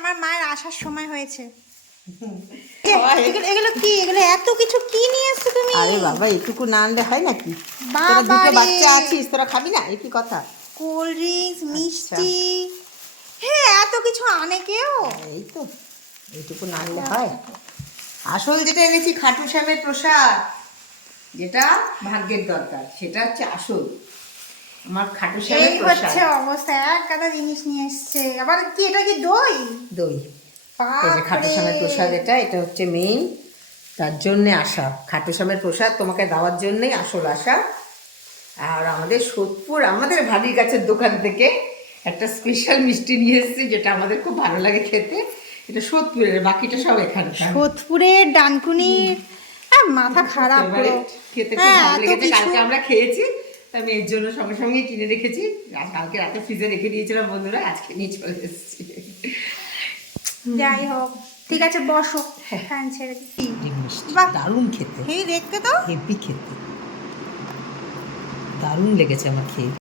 আমার মায়ের আসার সময় হয়েছে। এগুলো কি, এগুলো এত কিছু কি নিয়ে এসছো তুমি? আরে বাবা, এটুকু না আনলে হয় নাকি? তোরা বাবা দুটো রে, বাচ্চা আছিস, তোরা খাবি না? এই কি কথা? কোল্ড ড্রিঙ্কস, আচ্ছা। মিষ্টি, হ্যাঁ এত কিছু আনে কেউ? এই তো, এইটুকু না আনলে হয়? আসল যেটা এনেছি খাটু শ্যামের প্রসাদ, যেটা ভাগ্যের দরকার, সেটা হচ্ছে আসল আমার খাটু এই শ্যামের প্রসাদ। হচ্ছে অবস্থা, এক গাদা জিনিস নিয়ে এসছে। আবার কি, এটা কি দই? দই। এই যে খাটু শ্যামের প্রসাদ, এটা হচ্ছে মেইন, তার জন্যে আসা। খাটু শ্যামের প্রসাদ তোমাকে দেওয়ার জন্যই আসল আসা। আর আমাদের সোদপুর, আমাদের ভাবির গাছের দোকান থেকে একটা স্পেশাল মিষ্টি নিয়ে এসেছি, যেটা আমাদের খুব ভালো লাগে খেতে। এটা সোদপুরের, বাকিটা সব এখানকার। সোদপুরের ডানকুনির, মাথা খারাপ পুরো। খেতে খুব হ্যাঁ ভালো এত লেগেছে, কিছু। কালকে আমরা খেয়েছি। আমি এর জন্য সঙ্গে সঙ্গেই কিনে রেখেছি। আর কালকে রাতে ফ্রিজে রেখে দিয়েছিলাম বন্ধুরা, আজকে নিয়ে চলে এসেছি। যাই হোক, ঠিক আছে বসো, ফ্যান ছেড়ে দিই। মিষ্টি বাহ, দারুণ খেতে, হেই দেখতে তো। হেভি খেতে, দারুণ লেগেছে আমার খেয়ে।